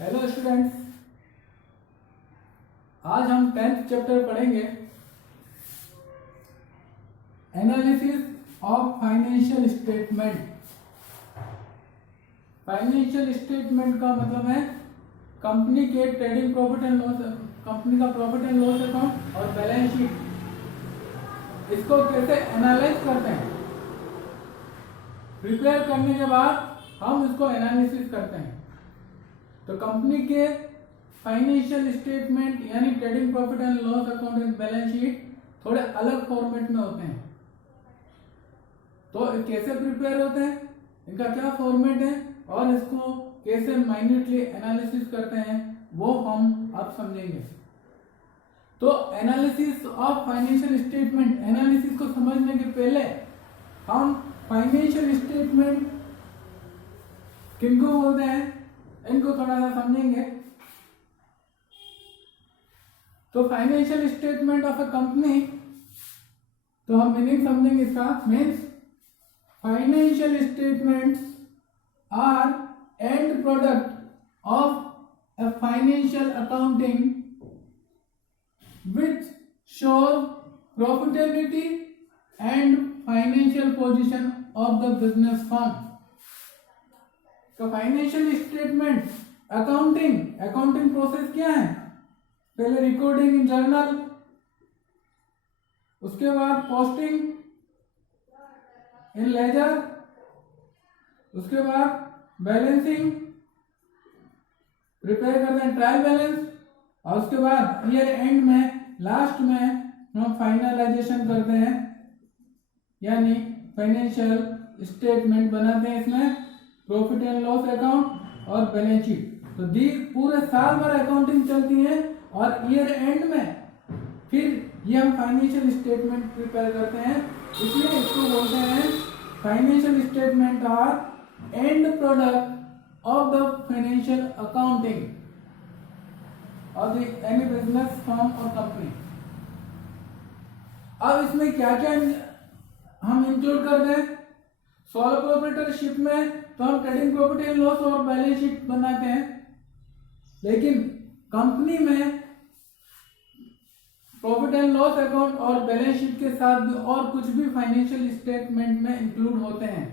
Hello students, आज हम 10th chapter पढ़ेंगे analysis of financial statement. Financial statement का मतलब है कंपनी के trading profit and loss, company का प्रॉफिट एंड लॉस अकाउंट और बैलेंस शीट। इसको कैसे एनालाइज करते हैं, प्रिपेयर करने के बाद हम इसको एनालिसिस करते हैं। तो कंपनी के फाइनेंशियल स्टेटमेंट यानी trading profit and loss account and balance sheet थोड़े अलग फॉर्मेट में होते हैं। तो कैसे प्रिपेयर होते हैं, इनका क्या फॉर्मेट है और इसको कैसे माइन्यूटली एनालिसिस करते हैं वो हम अब समझेंगे। तो analysis of financial statement, analysis को समझने के पहले हम फाइनेंशियल स्टेटमेंट किनको बोलते हैं इनको थोड़ा सा समझेंगे। तो financial statement of a company, तो हम मीनिंग समझेंगे इसका। Means financial statements are end product of a financial accounting which shows profitability and financial position of the business firm। तो फाइनेंशियल स्टेटमेंट अकाउंटिंग प्रोसेस क्या है, पहले रिकॉर्डिंग इन जर्नल, उसके बाद पोस्टिंग इन लेजर, उसके बाद बैलेंसिंग, प्रिपेयर करते हैं ट्रायल बैलेंस, और उसके बाद ईयर एंड में लास्ट में हम फाइनलाइजेशन करते हैं यानी फाइनेंशियल स्टेटमेंट बनाते हैं। इसमें प्रॉफिट एंड लॉस अकाउंट और बैलेंस शीट। तो दी पूरे साल भर अकाउंटिंग चलती है और ईयर एंड में फिर ये हम फाइनेंशियल स्टेटमेंट प्रिपेयर करते हैं। इसलिए इसको बोलते हैं financial statement are end product of the financial accounting और एनी बिजनेस फर्म और कंपनी। अब इसमें क्या क्या हम इंक्लूड करते हैं, सोलो प्रोप्राइटरशिप में तो हम ट्रेडिंग प्रॉफिट एंड लॉस और बैलेंस शीट बनाते हैं, लेकिन कंपनी में प्रॉफिट एंड लॉस अकाउंट और बैलेंस शीट के साथ भी और कुछ भी फाइनेंशियल स्टेटमेंट में इंक्लूड होते हैं।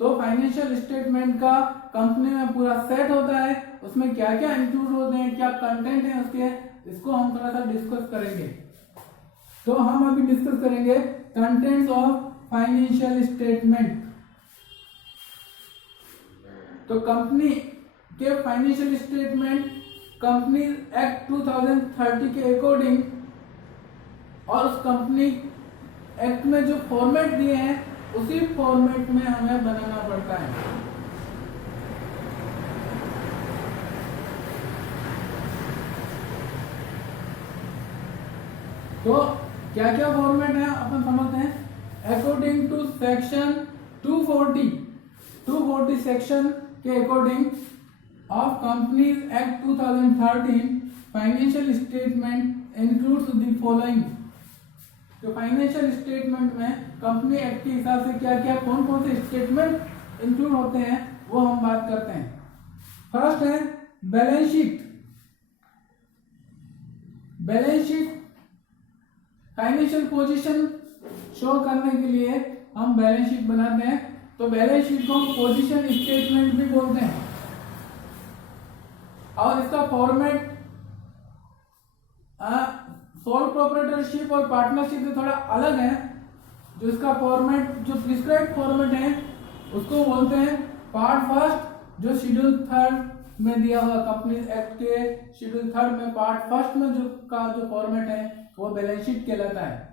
तो फाइनेंशियल स्टेटमेंट का कंपनी में पूरा सेट होता है, उसमें क्या क्या इंक्लूड होते हैं, क्या कंटेंट है उसके, इसको हम थोड़ा सा डिस्कस करेंगे। तो हम अभी डिस्कस करेंगे कंटेंट्स ऑफ फाइनेंशियल स्टेटमेंट। तो कंपनी के फाइनेंशियल स्टेटमेंट कंपनी एक्ट 2030 के अकॉर्डिंग और उस कंपनी एक्ट में जो फॉर्मेट दिए हैं उसी फॉर्मेट में हमें बनाना पड़ता है। तो क्या क्या फॉर्मेट है अपन समझते हैं। अकॉर्डिंग टू सेक्शन 240 सेक्शन के according of companies act 2013 financial statement includes the following. तो फाइनेंशियल स्टेटमेंट में कंपनी एक्ट के हिसाब से क्या क्या कौन कौन से स्टेटमेंट इंक्लूड होते हैं वो हम बात करते हैं। फर्स्ट है balance sheet. Balance sheet financial position show करने के लिए हम बैलेंस शीट बनाते हैं। तो बैलेंस शीट को हम पोजीशन स्टेटमेंट भी बोलते हैं और इसका फॉर्मेट सोल प्रोप्राइटरशिप और पार्टनरशिप से थोड़ा अलग है। जो इसका फॉर्मेट, जो प्रिस्क्राइब्ड फॉर्मेट है उसको बोलते हैं पार्ट फर्स्ट, जो शेड्यूल 3 में दिया हुआ कंपनी एक्ट के शेड्यूल 3 में पार्ट फर्स्ट में जो फॉर्मेट है वो बैलेंस शीट कहलाता है।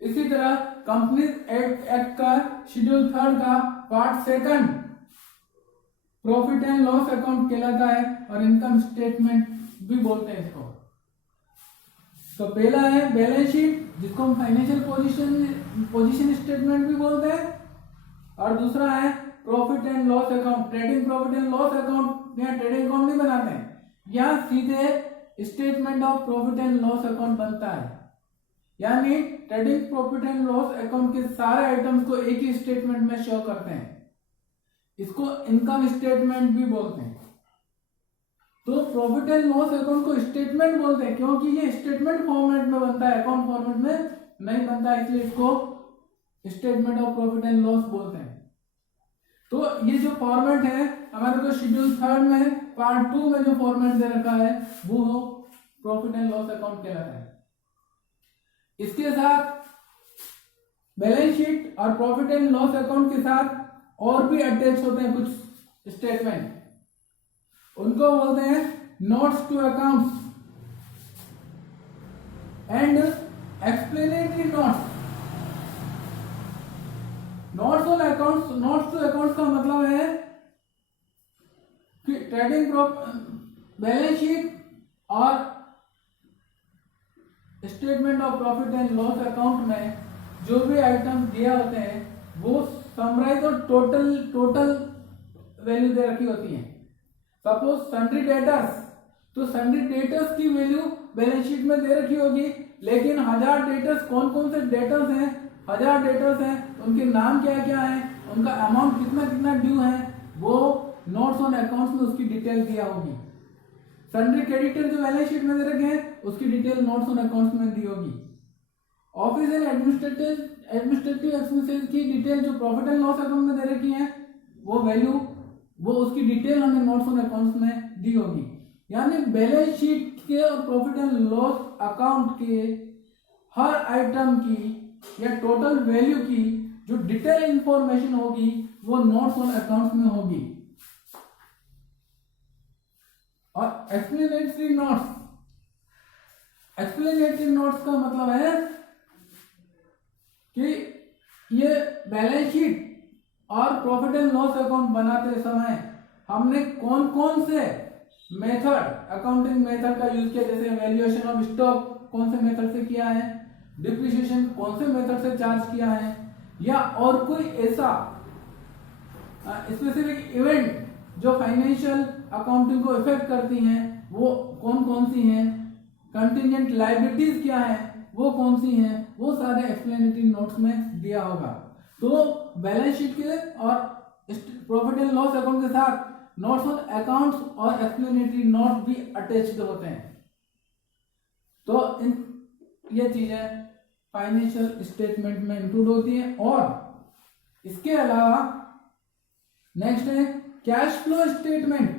इसी तरह कंपनी एक्ट का शेड्यूल 3 का part second profit and loss account कहलाता है और इनकम स्टेटमेंट भी बोलते हैं इसको। तो पहला है बैलेंस शीट जिसको हम फाइनेंशियल पोजीशन स्टेटमेंट भी बोलते हैं, और दूसरा है profit and loss account. Trading profit and loss account या ट्रेडिंग अकाउंट नहीं बनाते हैं, यहाँ सीधे statement of profit and loss account बनता है। यानी trading profit and loss account के सारे आइटम्स को एक ही स्टेटमेंट में शो करते हैं। इसको इनकम स्टेटमेंट भी बोलते हैं। तो प्रॉफिट एंड लॉस अकाउंट को स्टेटमेंट बोलते हैं, क्योंकि ये स्टेटमेंट फॉर्मेट में बनता है, अकाउंट फॉर्मेट में नहीं बनता है, इसलिए इसको statement of profit and loss बोलते हैं। तो ये जो फॉर्मेट है हमारे को शेड्यूल 3 में पार्ट 2 में जो फॉर्मेट दे रखा है वो प्रॉफिट एंड लॉस अकाउंट कहलाता है। इसके साथ बैलेंस शीट और प्रॉफिट एंड लॉस अकाउंट के साथ और भी अटैच होते हैं कुछ स्टेटमेंट, उनको बोलते हैं notes to accounts and explanatory notes. Notes on accounts, notes to accounts का मतलब है कि ट्रेडिंग बैलेंस शीट और statement of profit and loss account में जो भी आइटम दिया होते हैं वो समराइज और टोटल वैल्यू दे रखी होती है। सपोज सन्ड्री डेटर्स, तो सन्ड्री डेटर्स की वैल्यू बैलेंस शीट में दे रखी होगी, लेकिन 1000 डेटर्स कौन कौन से डेटर्स हैं, 1000 डेटर्स हैं, उनके नाम क्या क्या हैं, उनका अमाउंट कितना कितना ड्यू है, वो नोट्स ऑन अकाउंट्स में उसकी डिटेल दिया होगी। सन्ड्री क्रेडिटर जो बैलेंस शीट में दे रखे हैं उसकी डिटेल नोट्स ऑन अकाउंट्स में दी होगी। ऑफिस एंड एडमिनिस्ट्रेटिव एक्सपेंसेस की डिटेल जो प्रॉफिट एंड लॉस अकाउंट में दे रखी है वो वैल्यू, वो उसकी डिटेल हमें नोट्स ऑन अकाउंट्स में दी होगी। यानी बैलेंस शीट के और प्रॉफिट एंड लॉस अकाउंट के हर आइटम की या टोटल वैल्यू की जो डिटेल इंफॉर्मेशन होगी वो नोट्स ऑन अकाउंट्स में होगी। और एक्सप्लेनेटरी नोट्स, एक्सप्लेनेटरी नोट्स का मतलब है कि ये बैलेंस शीट और प्रॉफिट एंड लॉस अकाउंट बनाते समय हमने कौन कौन से मेथड, अकाउंटिंग मेथड का यूज किया, जैसे वैल्यूएशन ऑफ स्टॉक कौन से मेथड से किया है, डिप्रिसिएशन कौन से मेथड से चार्ज किया है, या और कोई ऐसा स्पेसिफिक इवेंट जो फाइनेंशियल अकाउंटिंग को इफेक्ट करती हैं वो कौन कौन सी हैं, कंटिजेंट लायबिलिटीज क्या है वो कौन सी हैं, वो सारे एक्सप्लेनेटरी नोट्स में दिया होगा। तो बैलेंस शीट के और प्रॉफिट एंड लॉस अकाउंट के साथ नोट्स ऑन अकाउंट्स और एक्सप्लेनेटरी नोट भी अटैच्ड होते हैं। तो ये चीजें फाइनेंशियल स्टेटमेंट में इंक्लूड होती हैं। और इसके अलावा नेक्स्ट है कैश फ्लो स्टेटमेंट।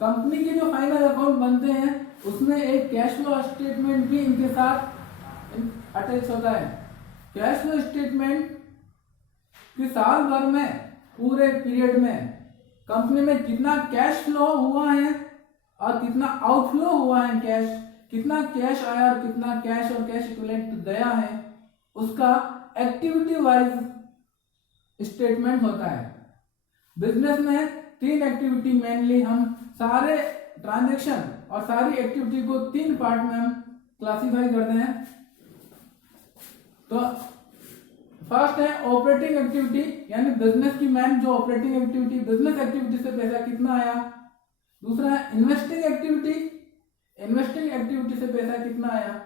कंपनी के जो फाइनल अकाउंट बनते हैं उसमें एक कैश फ्लो स्टेटमेंट भी इनके साथ अटैच होता है। कैश फ्लो स्टेटमेंट कि साल भर में पूरे पीरियड में कंपनी में कितना कैश फ्लो हुआ है और कितना आउटफ्लो हुआ है, कैश कितना कैश आया और कितना कैश और कैश इक्विवेलेंट गया है, उसका एक्टिविटी वाइज स्टेटमेंट होता है। बिजनेस में 3 एक्टिविटी मेनली, हम सारे ट्रांजैक्शन और सारी एक्टिविटी को 3 पार्ट में हम क्लासिफाई करते हैं। तो फर्स्ट है ऑपरेटिंग एक्टिविटी, यानी बिजनेस की मैन जो ऑपरेटिंग एक्टिविटी, बिजनेस एक्टिविटी से पैसा कितना आया। दूसरा है इन्वेस्टिंग एक्टिविटी, इन्वेस्टिंग एक्टिविटी से पैसा कितना आया।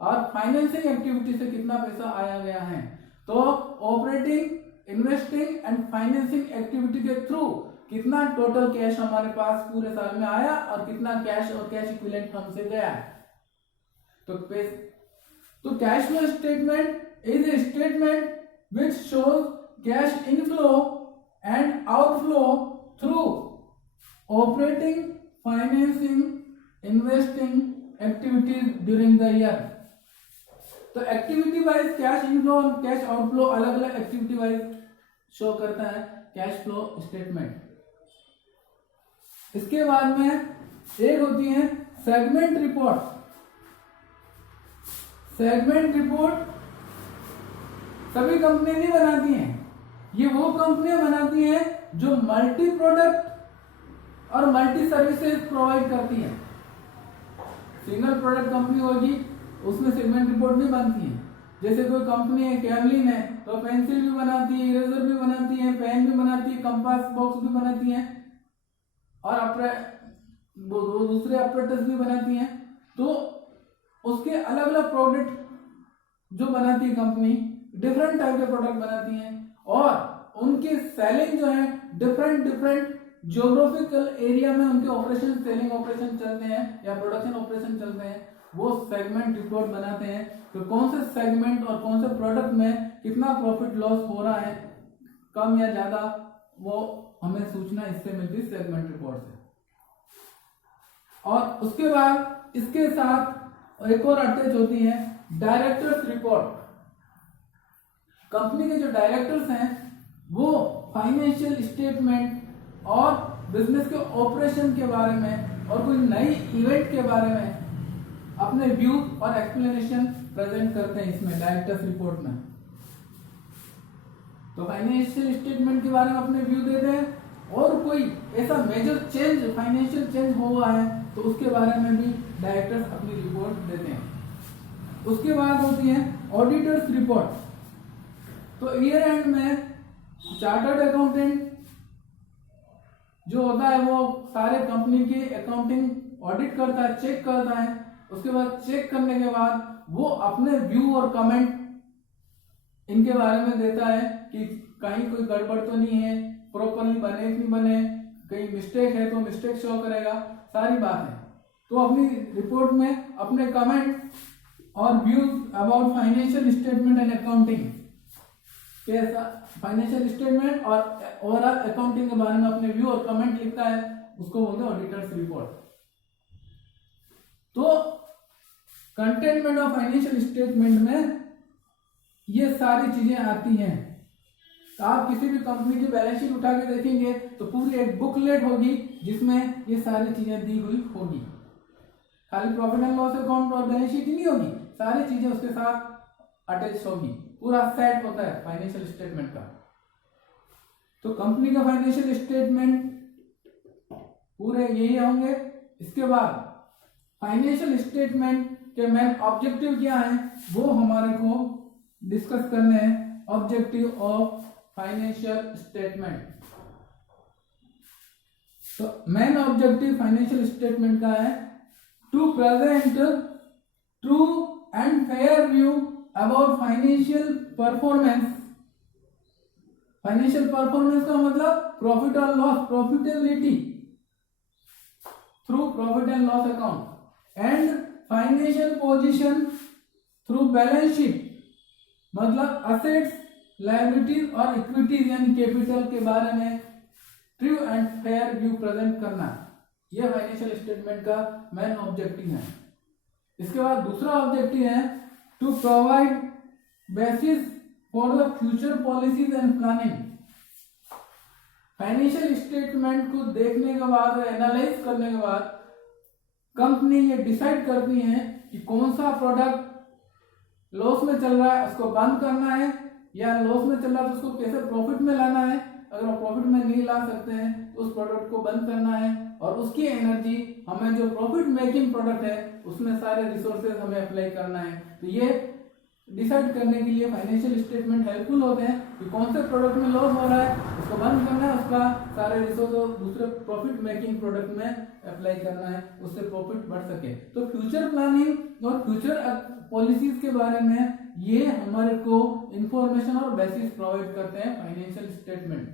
और फाइनेंसिंग एक्टिविटी से कितना पैसा आया गया है। तो operating, investing and financing activity के थ्रू कितना टोटल कैश हमारे पास पूरे साल में आया और कितना कैश और कैश इक्विवेलेंट हमसे गया है। तो cash flow statement is a statement which shows cash inflow and outflow through operating, financing, investing activities during the year. तो एक्टिविटी वाइज कैश इनफ्लो और कैश आउटफ्लो अलग अलग एक्टिविटी वाइज शो करता है कैश फ्लो स्टेटमेंट। इसके बाद में एक होती है सेगमेंट रिपोर्ट। सेगमेंट रिपोर्ट सभी कंपनी नहीं बनाती हैं, ये वो कंपनियां बनाती हैं जो मल्टी प्रोडक्ट और मल्टी सर्विसेज प्रोवाइड करती हैं। सिंगल प्रोडक्ट कंपनी होगी उसमें सेगमेंट रिपोर्ट नहीं बनती है। जैसे कोई कंपनी है कैमलिन है तो पेंसिल भी बनाती है, इरेजर भी बनाती है, पेन भी बनाती है, कंपास बॉक्स भी बनाती है और दूसरे ऑपरेटर्स भी बनाती हैं। तो उसके अलग अलग प्रोडक्ट जो बनाती है कंपनी, डिफरेंट टाइप के प्रोडक्ट बनाती हैं और उनकी सेलिंग जो है डिफरेंट ज्योग्राफिकल एरिया में उनके ऑपरेशन, सेलिंग ऑपरेशन चलते हैं या प्रोडक्शन ऑपरेशन चलते हैं, वो सेगमेंट रिपोर्ट बनाते हैं कि कौन से सेगमेंट और कौन से प्रोडक्ट में कितना प्रॉफिट लॉस हो रहा है, कम या ज्यादा, वो हमें सूचना इससे मिलती है सेगमेंट रिपोर्ट से। और उसके बाद इसके साथ एक और अटैच होती है डायरेक्टर्स रिपोर्ट। कंपनी के जो डायरेक्टर्स हैं वो फाइनेंशियल स्टेटमेंट और बिजनेस के ऑपरेशन के बारे में और कोई नई इवेंट के बारे में अपने व्यूज और एक्सप्लेनेशन प्रेजेंट करते हैं इसमें डायरेक्टर्स रिपोर्ट में। तो फाइनेंशियल स्टेटमेंट के बारे में अपने व्यू देते हैं और कोई ऐसा मेजर चेंज, फाइनेंशियल चेंज हुआ है तो उसके बारे में भी डायरेक्टर्स अपनी रिपोर्ट देते हैं। उसके बाद होती है ऑडिटर्स रिपोर्ट। तो ईयर एंड में चार्टर्ड अकाउंटेंट जो होता है वो सारे कंपनी की अकाउंटिंग ऑडिट करता है, चेक करता है। उसके बाद चेक करने के बाद वो अपने व्यू और कमेंट इनके बारे में देता है कि कहीं कोई गड़बड़ तो नहीं है, प्रॉपरली बने कि नहीं बने, कहीं मिस्टेक है तो मिस्टेक शो करेगा, सारी बात है। तो अपनी रिपोर्ट में अपने कमेंट और views about financial statement and accounting, कैसा फाइनेंशियल स्टेटमेंट और ओवरऑल अकाउंटिंग के बारे में अपने व्यू और कमेंट लिखता है, उसको बोलते हैं ऑडिटर्स रिपोर्ट। तो कंटेनमेंट ऑफ फाइनेंशियल स्टेटमेंट में ये सारी चीजें आती हैं। तो आप किसी भी कंपनी की बैलेंस शीट उठा के देखेंगे तो पूरी एक बुकलेट होगी जिसमें ये सारी चीजें दी हुई होगी। खाली प्रॉफिट एंड लॉस अकाउंट और बैलेंस शीट ही नहीं होगी, सारी चीजें उसके साथ अटैच होगी, पूरा सेट होता है फाइनेंशियल स्टेटमेंट का। तो कंपनी का फाइनेंशियल स्टेटमेंट पूरे यही होंगे। इसके बाद फाइनेंशियल स्टेटमेंट के मेन ऑब्जेक्टिव क्या है वो हमारे को डिस्कस करने हैं। Objective of financial statement. तो मेन ऑब्जेक्टिव फाइनेंशियल स्टेटमेंट का है to present true and fair view about financial performance. Financial performance का मतलब प्रॉफिट और loss, profitability through profit and loss account and financial position through balance sheet, मतलब assets, liabilities और equities यानी capital के बारे में true and fair view present करना, यह फाइनेंशियल स्टेटमेंट का मेन ऑब्जेक्टिव है। इसके बाद दूसरा ऑब्जेक्टिव है to provide basis for the future policies and planning. Financial statement को देखने के बाद और एनालाइज करने के बाद कंपनी ये डिसाइड करती है कि कौन सा प्रोडक्ट लॉस में चल रहा है उसको बंद करना है, या लॉस में चल रहा है तो उसको कैसे प्रॉफिट में लाना है। अगर आप प्रॉफिट में नहीं ला सकते हैं तो उस प्रोडक्ट को बंद करना है और उसकी एनर्जी हमें जो प्रॉफिट मेकिंग प्रोडक्ट है उसमें सारे रिसोर्सेज हमें अप्लाई करना है। तो ये डिसाइड करने के लिए फाइनेंशियल स्टेटमेंट हेल्पफुल होते हैं कि कौन से प्रोडक्ट में लॉस हो रहा है उसको बंद करना है, उसका सारे रिसोर्स दूसरे प्रॉफिट मेकिंग प्रोडक्ट में अप्लाई करना है, उससे प्रॉफिट बढ़ सके। तो फ्यूचर प्लानिंग और फ्यूचर पॉलिसीज के बारे में ये हमारे को इंफॉर्मेशन और बेसिस प्रोवाइड करते हैं फाइनेंशियल स्टेटमेंट।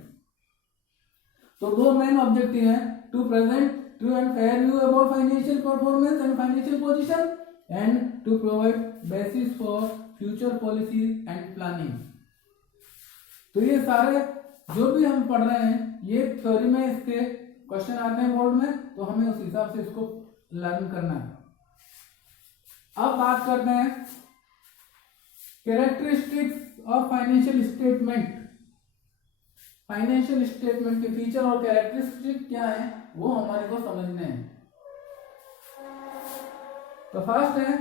तो दो मेन ऑब्जेक्टिव है to present true and fair view about financial performance and financial position and to provide basis for future policies and planning. तो ये सारे जो भी हम पढ़ रहे हैं ये थ्योरी में इसके क्वेश्चन आते हैं बोर्ड में, तो हमें उस हिसाब से इसको लर्न करना है। अब बात करते हैं characteristics of financial statement. Financial statement के फीचर और कैरेक्टरिस्टिक क्या है वो हमारे को समझने हैं। तो फर्स्ट है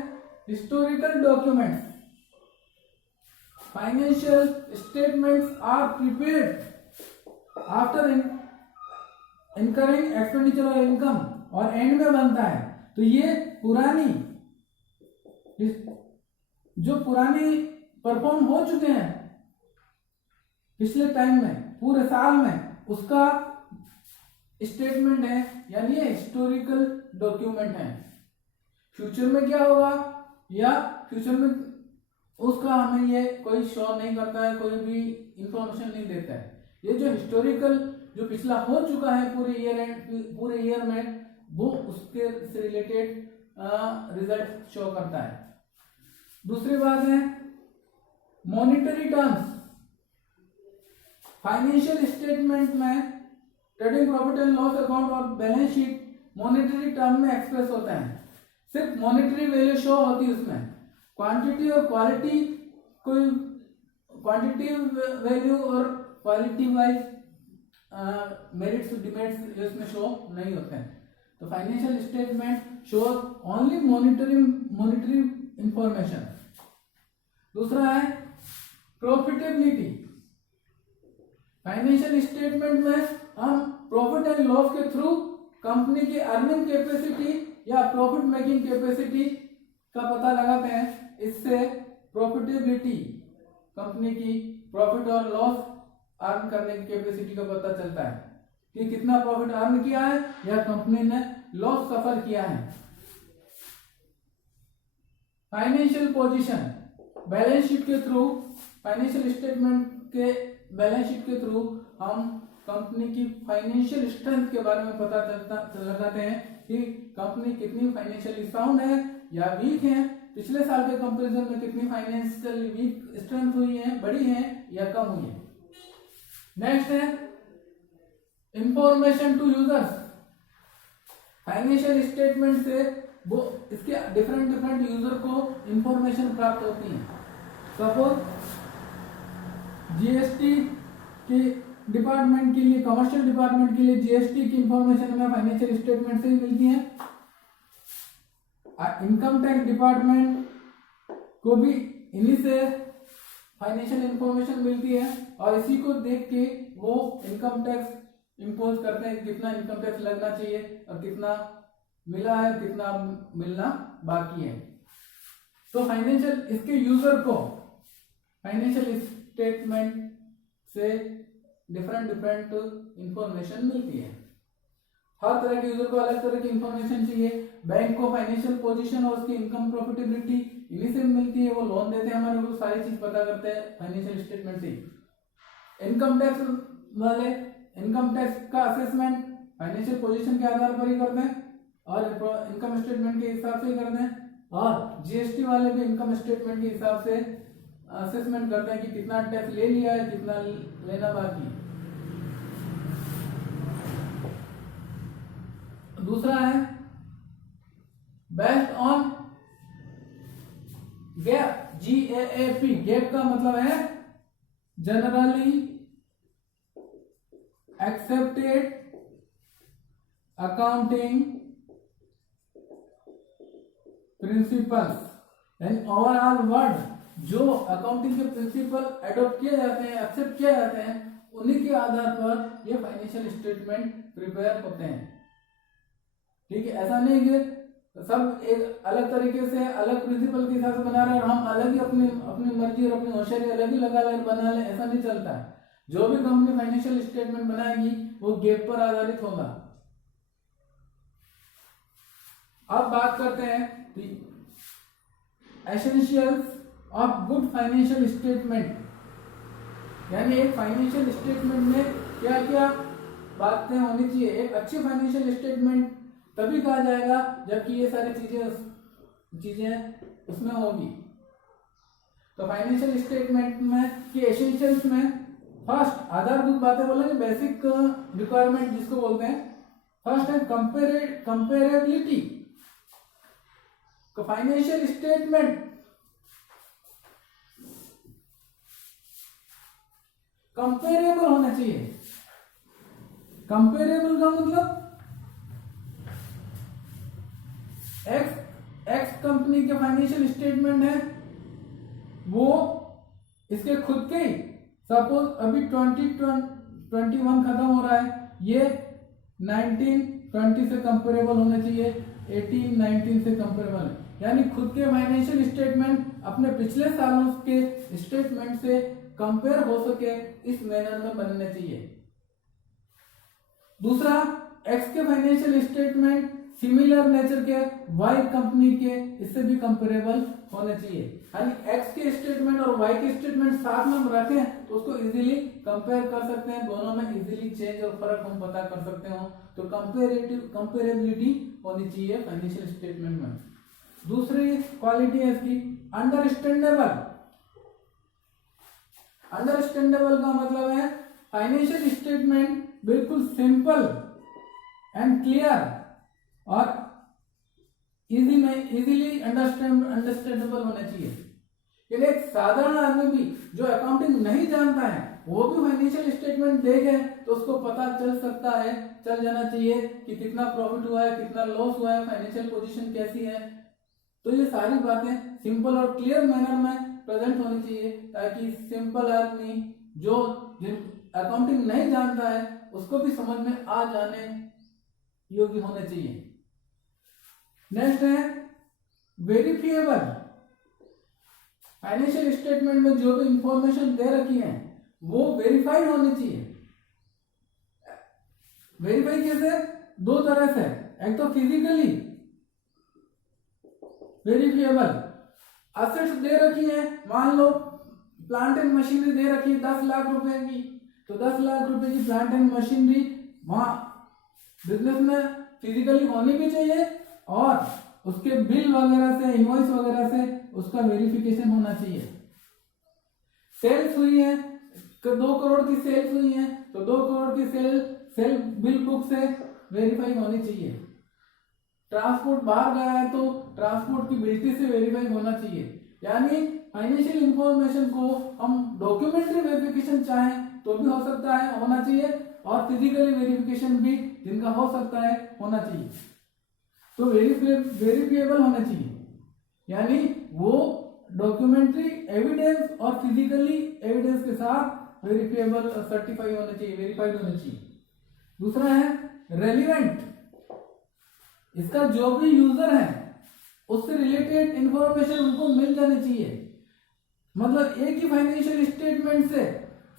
historical documents. Financial statements are prepared after incurring expenditure और इनकम और एंड में बनता है। तो ये जो पुरानी परफॉर्म हो चुके हैं पिछले टाइम में पूरे साल में, उसका स्टेटमेंट है, यानी ये हिस्टोरिकल डॉक्यूमेंट है। फ्यूचर में क्या होगा या फ्यूचर में उसका हमें ये कोई शो नहीं करता है, कोई भी इंफॉर्मेशन नहीं देता है। ये जो हिस्टोरिकल जो पिछला हो चुका है पूरे ईयर में, वो उसके से रिलेटेड रिजल्ट शो करता है। दूसरी बात है मॉनिटरी टर्म्स। फाइनेंशियल स्टेटमेंट में trading profit and loss account और बैलेंस शीट मॉनिटरी टर्म में एक्सप्रेस होता है। सिर्फ मॉनिटरी वैल्यू शो होती है उसमें, क्वांटिटी और क्वालिटी, कोई क्वांटिटी वैल्यू और क्वालिटी वाइज मेरिट्स डिमेरिट्स इसमें शो नहीं होते हैं। तो financial statement shows only monetary information. दूसरा है प्रॉफिटेबिलिटी। फाइनेंशियल स्टेटमेंट में हम प्रॉफिट एंड लॉस के थ्रू कंपनी की अर्निंग कैपेसिटी या प्रॉफिट मेकिंग कैपेसिटी का पता लगाते हैं। इससे प्रॉफिटेबिलिटी, कंपनी की प्रॉफिट और लॉस अर्न करने की कैपेसिटी का पता चलता है कि कितना प्रॉफिट अर्न किया है या कंपनी ने लॉस सफर किया है। फाइनेंशियल पोजीशन, बैलेंस शीट के थ्रू, फाइनेंशियल स्टेटमेंट के बैलेंस शीट के थ्रू हम कंपनी की फाइनेंशियल स्ट्रेंथ के बारे में पता लगाते हैं कि कंपनी कितनी फाइनेंशियली साउंड है या वीक है, पिछले साल के कंपैरिजन में कितनी फाइनेंशियल वीक स्ट्रेंथ हुई है, बढ़ी है या कम हुई है। नेक्स्ट है information to users. Financial statement से वो इसके डिफरेंट यूजर को इंफॉर्मेशन प्राप्त होती है। सपोज जीएसटी के डिपार्टमेंट के लिए, कमर्शियल डिपार्टमेंट के लिए जीएसटी की इंफॉर्मेशन हमें फाइनेंशियल स्टेटमेंट से ही मिलती है। इनकम टैक्स डिपार्टमेंट को भी इन्हीं से फाइनेंशियल इंफॉर्मेशन मिलती है और इसी को देख के वो इनकम टैक्स इम्पोज करते हैं, कितना इनकम टैक्स लगना चाहिए और कितना मिला है, कितना मिलना बाकी है। तो फाइनेंशियल, इसके यूजर को फाइनेंशियल स्टेटमेंट से डिफरेंट इंफॉर्मेशन मिलती है। हर तरह के यूजर को अलग तरह की इंफॉर्मेशन चाहिए। बैंक को फाइनेंशियल पोजीशन और उसकी इनकम प्रॉफिटेबिलिटी इन्हीं से मिलती है, वो लोन देते हैं हमारे को, सारी चीज पता करते हैं फाइनेंशियल स्टेटमेंट से। इनकम टैक्स वाले इनकम टैक्स का असेसमेंट फाइनेंशियल पोजीशन के आधार पर ही करते हैं और इनकम स्टेटमेंट के हिसाब से ही करते हैं। और जीएसटी वाले भी इनकम स्टेटमेंट के हिसाब से असेसमेंट करते हैं कि कितना टैक्स ले लिया है, कितना लेना बाकी है। दूसरा है based on gap, GAAP। Gap का मतलब है जनरली एक्सेप्टेड अकाउंटिंग प्रिंसिपल्स, यानी ओवरऑल वर्ड जो अकाउंटिंग के प्रिंसिपल एडॉप्ट किए जाते हैं, एक्सेप्ट किए जाते हैं, उन्हीं के आधार पर ये फाइनेंशियल स्टेटमेंट प्रिपेयर होते हैं। ठीक है, ऐसा नहीं कि सब एक अलग तरीके से अलग प्रिंसिपल के हिसाब से बना रहे हैं और हम अलग ही अपनी मर्जी और अपनी होशियारी अलग ही लगा ले बना ले, ऐसा नहीं चलता है। जो भी कंपनी फाइनेंशियल स्टेटमेंट बनाएगी वो गैप पर आधारित होगा। अब बात करते हैं essentials of good financial statement, यानी एक फाइनेंशियल स्टेटमेंट में क्या क्या बातें होनी चाहिए। एक अच्छी फाइनेंशियल स्टेटमेंट तभी कहा जाएगा जबकि ये सारी चीजें उसमें होगी। तो फाइनेंशियल स्टेटमेंट में की एसेंशियल्स में फर्स्ट आधारभूत बातें बोलेंगे, बेसिक रिक्वायरमेंट जिसको बोलते हैं। फर्स्ट है कंपेरेबिलिटी। फाइनेंशियल स्टेटमेंट कंपेरेबल होना चाहिए। कंपेरेबल का मतलब एक्स कंपनी के फाइनेंशियल स्टेटमेंट है, वो इसके खुद के ही, सपोज अभी 2021 खत्म हो रहा है, ये 19-20 से कंपेरेबल होना चाहिए, 18-19 से कंपेरेबल है। यानी खुद के फाइनेंशियल स्टेटमेंट अपने पिछले सालों के स्टेटमेंट से कंपेयर हो सके, इस मैनर में बनने चाहिए। दूसरा, एक्स के फाइनेंशियल स्टेटमेंट सिमिलर नेचर के वाई कंपनी के इससे भी कंपेरेबल होने चाहिए। यानी एक्स के स्टेटमेंट और वाई के स्टेटमेंट साथ में हम रखें तो उसको इजीली कंपेयर कर सकते हैं, दोनों में इजीली चेंज और फर्क हम पता कर सकते हो। तो कंपेरेबिलिटी होनी चाहिए फाइनेंशियल स्टेटमेंट में। दूसरी क्वालिटी है इसकी अंडरस्टैंडेबल। अंडरस्टैंडेबल का मतलब है फाइनेंशियल स्टेटमेंट बिल्कुल सिंपल एंड क्लियर और इजीली अंडरस्टैंडेबल होना चाहिए। यदि एक साधारण आदमी भी जो अकाउंटिंग नहीं जानता है वो भी फाइनेंशियल स्टेटमेंट देखे तो उसको पता चल सकता है, चल जाना चाहिए कि कितना प्रॉफिट हुआ है, कितना लॉस हुआ है, फाइनेंशियल पोजीशन कैसी है। तो ये सारी बातें सिंपल और क्लियर मैनर में प्रेजेंट होनी चाहिए ताकि सिंपल आदमी जो अकाउंटिंग नहीं जानता है उसको भी समझ में आ जाने योग्य होने चाहिए। नेक्स्ट है वेरिफिएबल। फाइनेंशियल स्टेटमेंट में जो भी इंफॉर्मेशन दे रखी है वो वेरीफाइड होनी चाहिए। वेरीफाई कैसे? दो तरह से, एक तो फिजिकली वेरिफिएबल। असेट्स दे रखी है, मान लो प्लांट एंड मशीनरी दे रखी है 10 लाख रुपए की, तो 10 लाख रुपए की प्लांट एंड मशीनरी वहां बिजनेस में फिजिकली होनी भी चाहिए और उसके बिल वगैरह से, इनवॉइस वगैरह से उसका वेरिफिकेशन होना चाहिए। सेल्स हुई है, 2 करोड़ की सेल्स हुई है तो 2 करोड़ की सेल बिल बुक से वेरीफाई होनी चाहिए। ट्रांसपोर्ट बाहर गया है तो ट्रांसपोर्ट की बिलिटी से वेरीफाई होना चाहिए। यानी फाइनेंशियल इंफॉर्मेशन को हम डॉक्यूमेंट्री वेरिफिकेशन चाहें तो भी हो सकता है, होना चाहिए, और फिजिकली वेरिफिकेशन भी जिनका हो सकता है होना चाहिए। तो वेरिफिएबल होना चाहिए, यानी वो डॉक्यूमेंट्री एविडेंस और फिजिकली एविडेंस के साथ वेरिफिएबल सर्टिफाई होना चाहिए, वेरीफाइड होना चाहिए। दूसरा है रेलिवेंट। इसका जो भी यूजर है उससे रिलेटेड इंफॉर्मेशन उनको मिल जानी चाहिए। मतलब एक ही फाइनेंशियल स्टेटमेंट से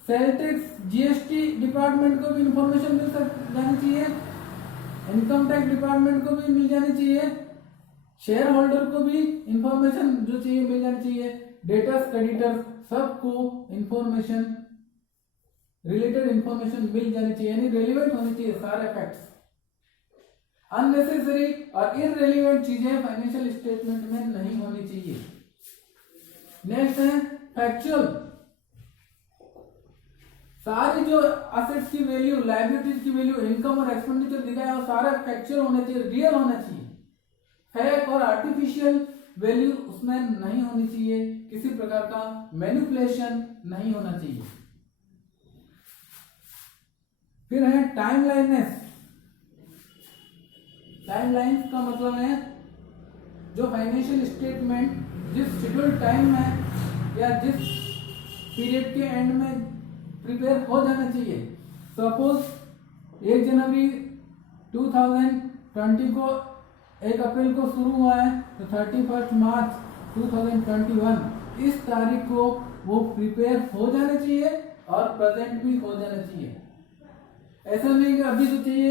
सेल टैक्स, जीएसटी डिपार्टमेंट को भी इंफॉर्मेशन मिल जानी चाहिए, इनकम टैक्स डिपार्टमेंट को भी मिल जानी चाहिए, शेयर होल्डर को भी इंफॉर्मेशन जो चाहिए मिल जानी चाहिए, डेटर्स, क्रेडिटर्स सबको इंफॉर्मेशन, रिलेटेड इंफॉर्मेशन मिल जानी चाहिए, यानी रेलिवेंट होनी चाहिए सारे फैक्ट्स। अननेसेसरी और इररेलेवेंट चीजें फाइनेंशियल स्टेटमेंट में नहीं होनी चाहिए। नेक्स्ट है फैक्चुअल। सारी जो असेट्स की वैल्यू, लायबिलिटीज की वैल्यू, इनकम और एक्सपेंडिचर दिखाया है वो सारा फैक्चुअल होना चाहिए, रियल होना चाहिए। फेक और आर्टिफिशियल वैल्यू उसमें नहीं होनी चाहिए, किसी प्रकार का मैनिपुलेशन नहीं होना चाहिए। फिर है टाइमलाइननेस। टाइमलाइन का मतलब है जो फाइनेंशियल स्टेटमेंट जिस शेड्यूल टाइम में या जिस पीरियड के एंड में प्रिपेयर हो जाना चाहिए। सपोज 1 जनवरी 2020 को 1 अप्रैल को शुरू हुआ है तो 31 मार्च 2021 इस तारीख को वो प्रिपेयर हो जाना चाहिए और प्रेजेंट भी हो जाना चाहिए। ऐसा नहीं कि अभी तो चाहिए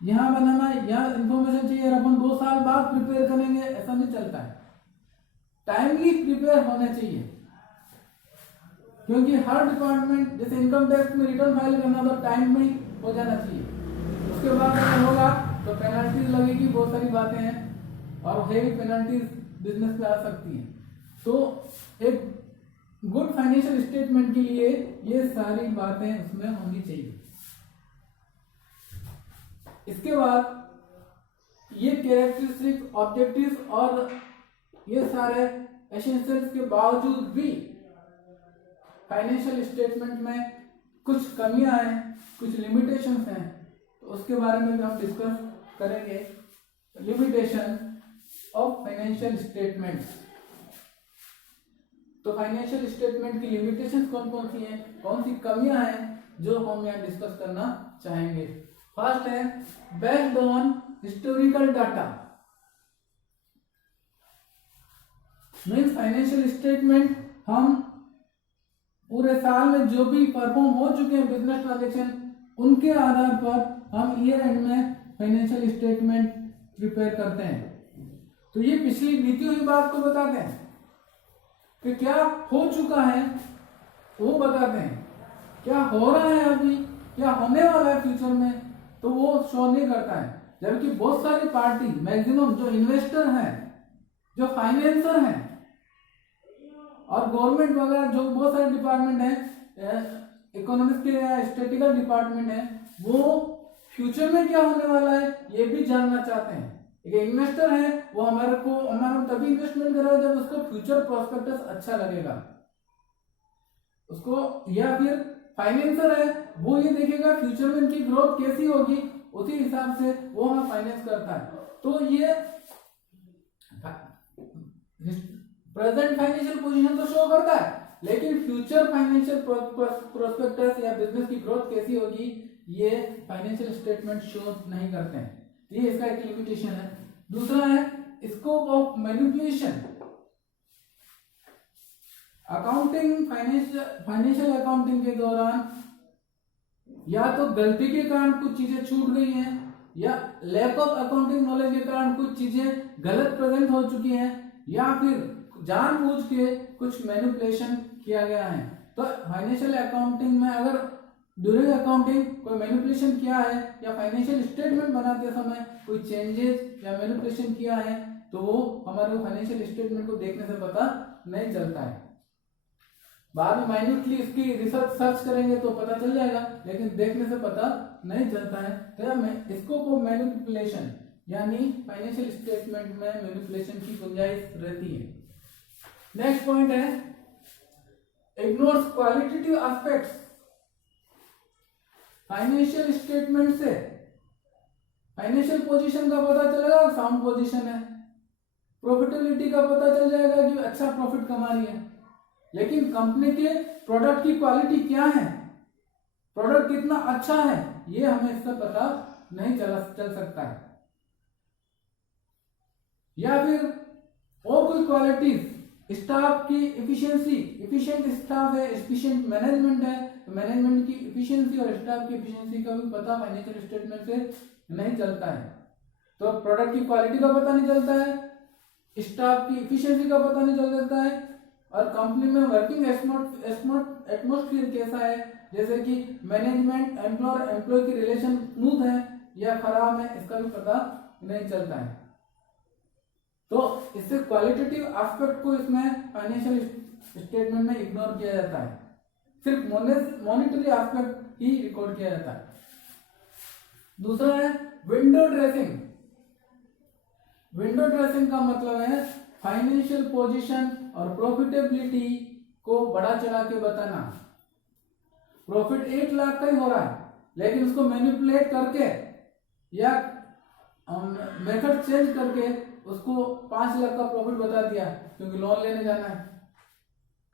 यहाँ बनाना, यहाँ इंफॉर्मेशन चाहिए और अपन 2 साल बाद प्रिपेयर करेंगे, ऐसा नहीं चलता है। टाइमली प्रिपेयर होना चाहिए, क्योंकि हर डिपार्टमेंट, जैसे इनकम टैक्स में रिटर्न फाइल करना तो टाइम में ही हो जाना चाहिए। उसके बाद अगर होगा तो पेनल्टीज लगेगी, बहुत सारी बातें हैं और हेवी पेनल्टीज बिजनेस पे आ सकती हैं। तो एक गुड फाइनेंशियल स्टेटमेंट के लिए ये सारी बातें उसमें होनी चाहिए। इसके बाद ये कैरेक्टरिस्टिक, ऑब्जेक्टिव्स और ये सारे एसेंशियल्स के बावजूद भी फाइनेंशियल स्टेटमेंट में कुछ कमियां हैं, कुछ लिमिटेशंस हैं, तो उसके बारे में भी हम डिस्कस करेंगे। Limitation of financial statements. तो फाइनेंशियल स्टेटमेंट की लिमिटेशंस कौन कौन सी हैं, कौन सी कमियां हैं जो हम यहाँ डिस्कस करना चाहेंगे। फर्स्ट है based on historical data. Means financial statement हम पूरे साल में जो भी परफॉर्म हो चुके हैं बिजनेस ट्रांजेक्शन, उनके आधार पर हम ईयर एंड में फाइनेंशियल स्टेटमेंट प्रिपेयर करते हैं। तो ये पिछली बीती हुई बात को बताते हैं कि क्या हो चुका है वो बताते हैं, क्या हो रहा है अभी, क्या होने वाला है फ्यूचर में, तो वो शो नहीं करता है। जबकि बहुत सारी पार्टी, मैक्सिमम जो इन्वेस्टर हैं, जो फाइनेंसर हैं और गवर्नमेंट वगैरह, जो बहुत सारे डिपार्टमेंट हैं, इकोनॉमिक्स के या स्टैटिस्टिकल डिपार्टमेंट है, वो फ्यूचर में क्या होने वाला है ये भी जानना चाहते हैं। एक इन्वेस्टर है, वो हमारा तभी इन्वेस्टमेंट करेगा जब उसको फ्यूचर प्रोस्पेक्टस अच्छा लगेगा उसको, या फिर फाइनेंसर है, वो ये देखेगा फ्यूचर में इनकी ग्रोथ कैसी होगी, उसी हिसाब से वो हमें फाइनेंस करता है। तो ये प्रेजेंट फाइनेंशियल पोजीशन तो शो करता है, लेकिन फ्यूचर फाइनेंशियल प्रोस्पेक्टस या बिजनेस की ग्रोथ कैसी होगी ये फाइनेंशियल स्टेटमेंट शो नहीं करते हैं। ये इसका एक लिमिटेशन है। दूसरा है scope of manipulation. Accounting, financial accounting के दौरान या तो गलती के कारण कुछ चीजें छूट गई हैं, या लैक ऑफ अकाउंटिंग नॉलेज के कारण कुछ चीजें गलत प्रेजेंट हो चुकी हैं, या फिर जानबूझ के कुछ मैनिपुलेशन किया गया है। तो फाइनेंशियल अकाउंटिंग में अगर ड्यूरिंग अकाउंटिंग कोई मैनिपुलेशन किया है या फाइनेंशियल स्टेटमेंट बनाते समय कोई चेंजेस या मैनिपुलेशन किया है, तो वो हमारे फाइनेंशियल स्टेटमेंट को देखने से पता नहीं चलता है। बाद में माइन्यूटली इसकी रिसर्च सर्च करेंगे तो पता चल जाएगा, लेकिन देखने से पता नहीं चलता है। तो स्कोप ऑफ मैनिपुलेशन यानी फाइनेंशियल स्टेटमेंट में मैनिपुलेशन की गुंजाइश रहती है। नेक्स्ट पॉइंट है ignores qualitative aspects. Financial statement से फाइनेंशियल पोजीशन का पता चलेगा, साउंड पोजीशन है, प्रॉफिटेबिलिटी का पता चल जाएगा कि अच्छा प्रॉफिट कमा रही है, लेकिन कंपनी के प्रोडक्ट की क्वालिटी क्या है, प्रोडक्ट कितना अच्छा है, ये हमें इससे पता नहीं चल सकता है। या फिर और कोई क्वालिटीज, स्टाफ की इफिशिएंसी, इफिशिएंट स्टाफ है, एफिशिएंट मैनेजमेंट है, तो मैनेजमेंट की इफिशिएंसी और स्टाफ की इफिशिएंसी का भी पता फाइनेंशियल स्टेटमेंट से नहीं चलता है। तो प्रोडक्ट की क्वालिटी का पता नहीं चलता है, स्टाफ की इफिशिएंसी का पता नहीं चल सकता है, और कंपनी में वर्किंग एटमॉस्फेयर कैसा है, जैसे कि मैनेजमेंट एम्प्लॉय की रिलेशन स्मूथ है या खराब है, इसका भी पता नहीं चलता है। तो इससे क्वालिटेटिव एस्पेक्ट को इसमें फाइनेंशियल स्टेटमेंट में इग्नोर किया जाता है, सिर्फ मॉनेटरी एस्पेक्ट ही रिकॉर्ड किया जाता है। दूसरा है विंडो ड्रेसिंग। विंडो ड्रेसिंग का मतलब है फाइनेंशियल पोजीशन और प्रॉफिटेबिलिटी को बढ़ा चढ़ा के बताना। प्रॉफिट 1 लाख का ही हो रहा है, लेकिन उसको मैनिपुलेट करके या मेथड चेंज करके उसको 5 लाख का प्रॉफिट बता दिया, क्योंकि लोन लेने जाना है,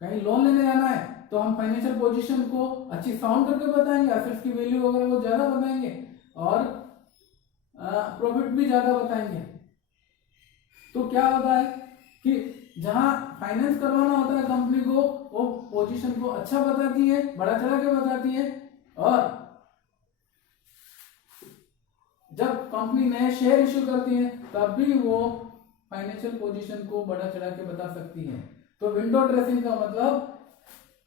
कहीं लोन लेने जाना है तो हम फाइनेंशियल पोजीशन को अच्छी साउंड करके बताएंगे, एसेट्स की वैल्यू वगैरह वो ज्यादा बताएंगे और प्रॉफिट भी ज्यादा बताएंगे। तो क्या होता है कि जहां फाइनेंस करवाना होता है कंपनी को, वो पोजीशन को अच्छा बताती है, बड़ा चढ़ा के बताती है, और जब कंपनी नए शेयर इश्यू करती है तब भी वो फाइनेंशियल पोजीशन को बड़ा चढ़ा के बता सकती है। तो विंडो ड्रेसिंग का मतलब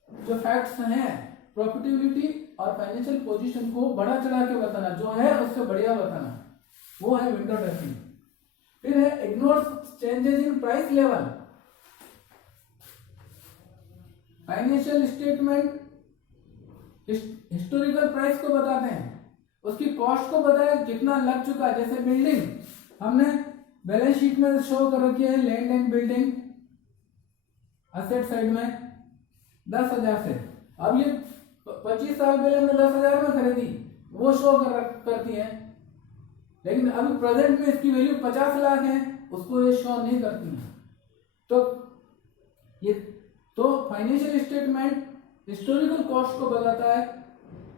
जो फैक्ट्स हैं, प्रॉफिटेबिलिटी और फाइनेंशियल पोजीशन को बड़ा चढ़ा के बताना, जो है उससे बढ़िया बताना, वो है विंडो ड्रेसिंग। फिर है ignores changes in price level. Financial statement historical price को बताते हैं, उसकी कॉस्ट को बताया कितना लग चुका है। जैसे बिल्डिंग हमने बैलेंस शीट में शो कर रखी है, land and building asset side में 10,000 से, अब ये 25 साल पहले हमने 10,000 में खरीदी, वो शो करती है, लेकिन अभी प्रेजेंट में इसकी वैल्यू 50 लाख है, उसको ये शो नहीं करती है। तो फाइनेंशियल स्टेटमेंट हिस्टोरिकल कॉस्ट को बताता है,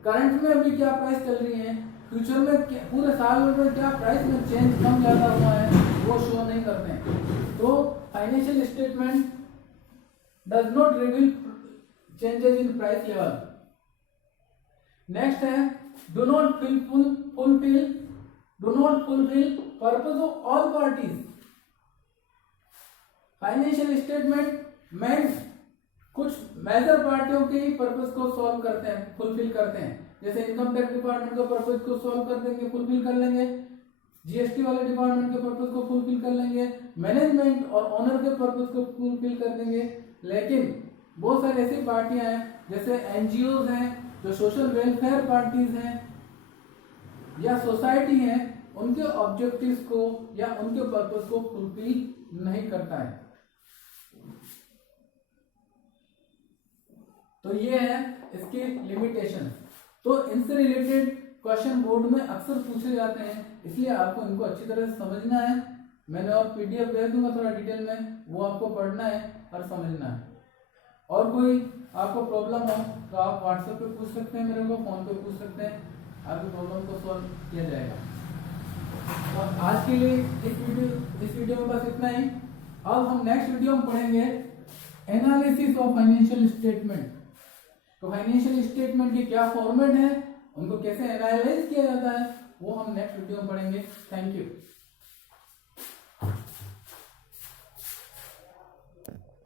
करंट में अभी क्या प्राइस चल रही है, फ्यूचर में पूरे साल में क्या प्राइस में चेंज कम ज्यादा हुआ है, वो शो नहीं करते हैं। तो financial statement does not reveal changes in price level. Next है do not fulfil do not fulfil purpose of all parties. Financial statement means कुछ मेजर पार्टियों के ही पर्पज को सॉल्व करते हैं, फुलफिल करते हैं। जैसे इनकम टैक्स डिपार्टमेंट का पर्पज को सॉल्व कर देंगे, फुलफिल कर लेंगे, जीएसटी वाले डिपार्टमेंट के पर्पज को फुलफिल कर लेंगे, मैनेजमेंट और ओनर के पर्पज को फुलफिल कर देंगे। लेकिन बहुत सारी ऐसी पार्टियां हैं जैसे एनजीओज हैं, जो सोशल वेलफेयर पार्टीज हैं या सोसाइटी हैं, उनके ऑब्जेक्टिव्स को या उनके पर्पज को फुलफिल नहीं करता है। तो ये है इसकी लिमिटेशन। तो इनसे रिलेटेड क्वेश्चन बोर्ड में अक्सर पूछे जाते हैं, इसलिए आपको इनको अच्छी तरह से समझना है। मैंने और पीडीएफ भेज दूंगा थोड़ा डिटेल में, वो आपको पढ़ना है और समझना है। और कोई आपको प्रॉब्लम हो तो आप व्हाट्सएप पे पूछ सकते हैं, मेरे को फोन पे पूछ सकते हैं, आपकी प्रॉब्लम को सॉल्व किया जाएगा। तो आज के लिए इस वीडियो में बस इतना ही। अब हम नेक्स्ट वीडियो में पढ़ेंगे एनालिसिस ऑफ फाइनेंशियल स्टेटमेंट। तो फाइनेंशियल स्टेटमेंट के क्या फॉर्मेट है, उनको कैसे एनालाइज किया जाता है, वो हम नेक्स्ट वीडियो में पढ़ेंगे। Thank you.